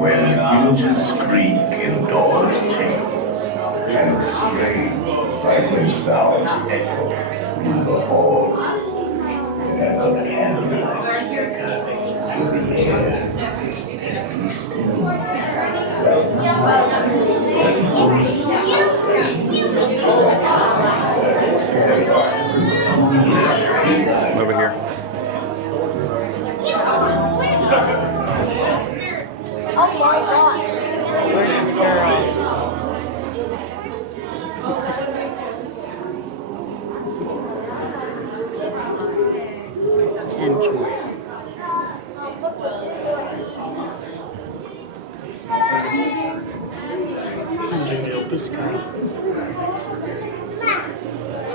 when hinges creak and doors change, and strange, frightening sounds echo through the hall, and the candlelights flicker, with the air is deathly still. Over here. Oh my gosh. Where is Sarah? Entrance. Underneath the screen.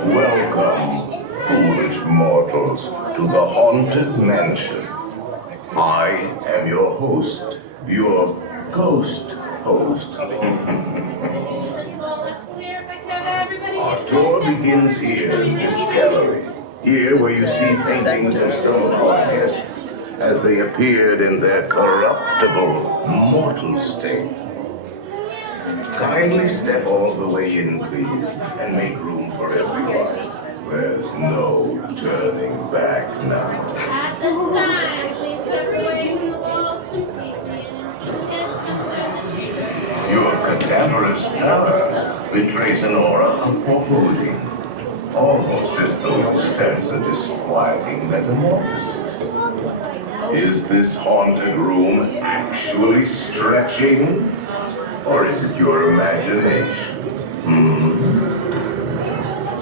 Welcome, foolish mortals, to the Haunted Mansion. I am your host, your ghost host. Our tour begins here in this gallery. Here where you see paintings of some of our guests as they appeared in their corruptible, mortal state. Kindly step all the way in, please, and make room for everyone. There's no turning back now. At this time, please separate the walls completely and Your cadaverous pallor betrays an aura of foreboding, almost as though you sense a disquieting metamorphosis. Is this haunted room actually stretching, or is it your imagination?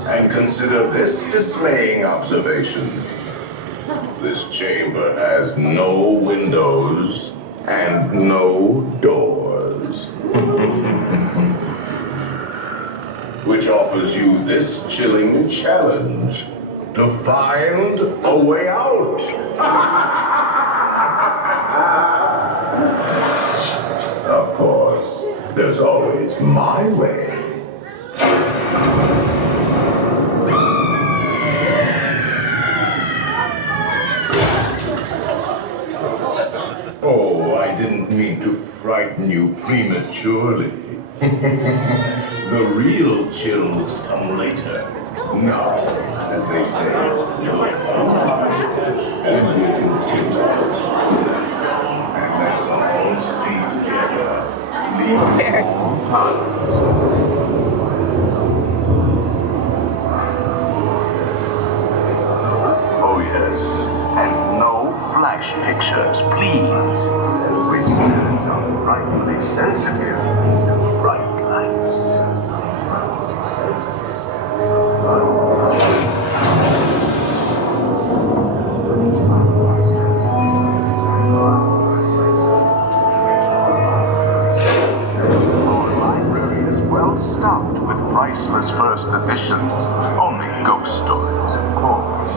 And consider this dismaying observation. This chamber has no windows and no doors. Which offers you this chilling challenge to find a way out. Of course, there's always my way. Oh, I didn't mean to frighten you prematurely. The real chills come later. Now, as they say, and we continue. And let's all stay together. Leave all times. Oh yes, and no flash pictures, please. Which spirits are frighteningly sensitive to bright lights. Our library is well stocked with priceless first editions, only ghost stories, of course.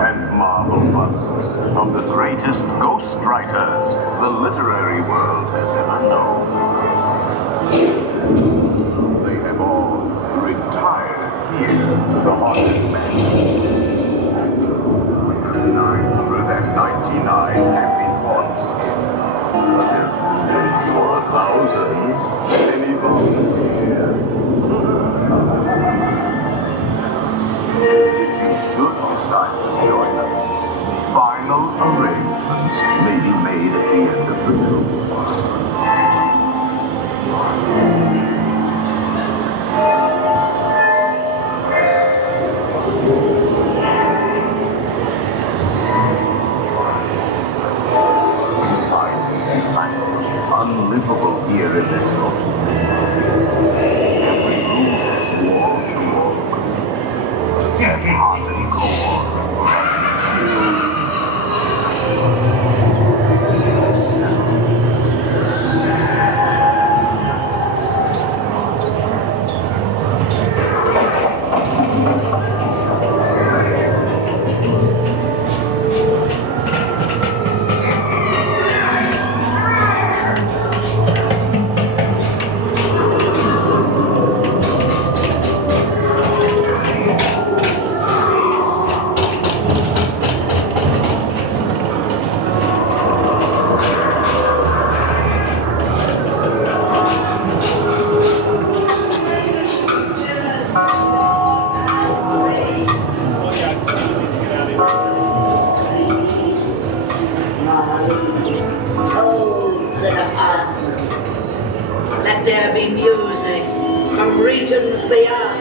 And marble busts of the greatest ghost writers the literary world has ever known. They have all retired here to the Haunted Mansion. Actually, 999 happy haunts here. But if for 1,000, any volunteer. If you should decide to join us, final arrangements may be made at the end of the tour. Unlivable here in this house. Every room is wall to wall. Get hot and cold. toads in a pond. Let there be music from regions beyond.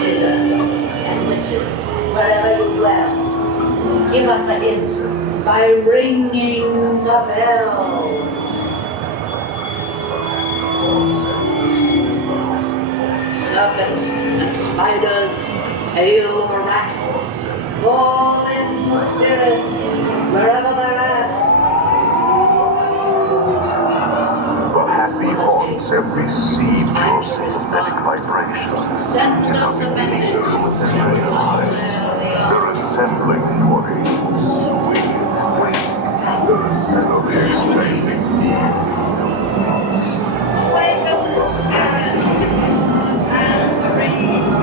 Wizards and witches, wherever you dwell, give us a hint by ringing the bell. Serpents and spiders, hail or rattle, call in the spirits wherever they're at. The happy haunts have received your sympathetic vibrations Send and us a are beginning message to materialize. They're assembling for a sweet wait. Settle the expanding needs. Wake up the spirits and ring.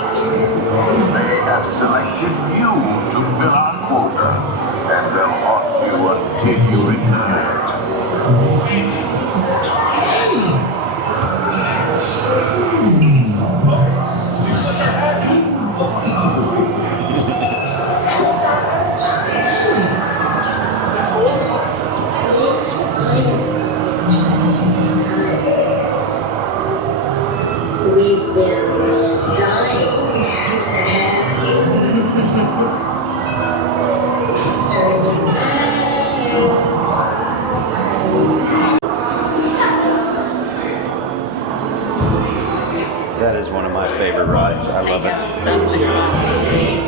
They have selected you to fill our quota, and they'll haunt you until you return. We've been dying to have you. That is one of my favorite rides. I love it. So much fun.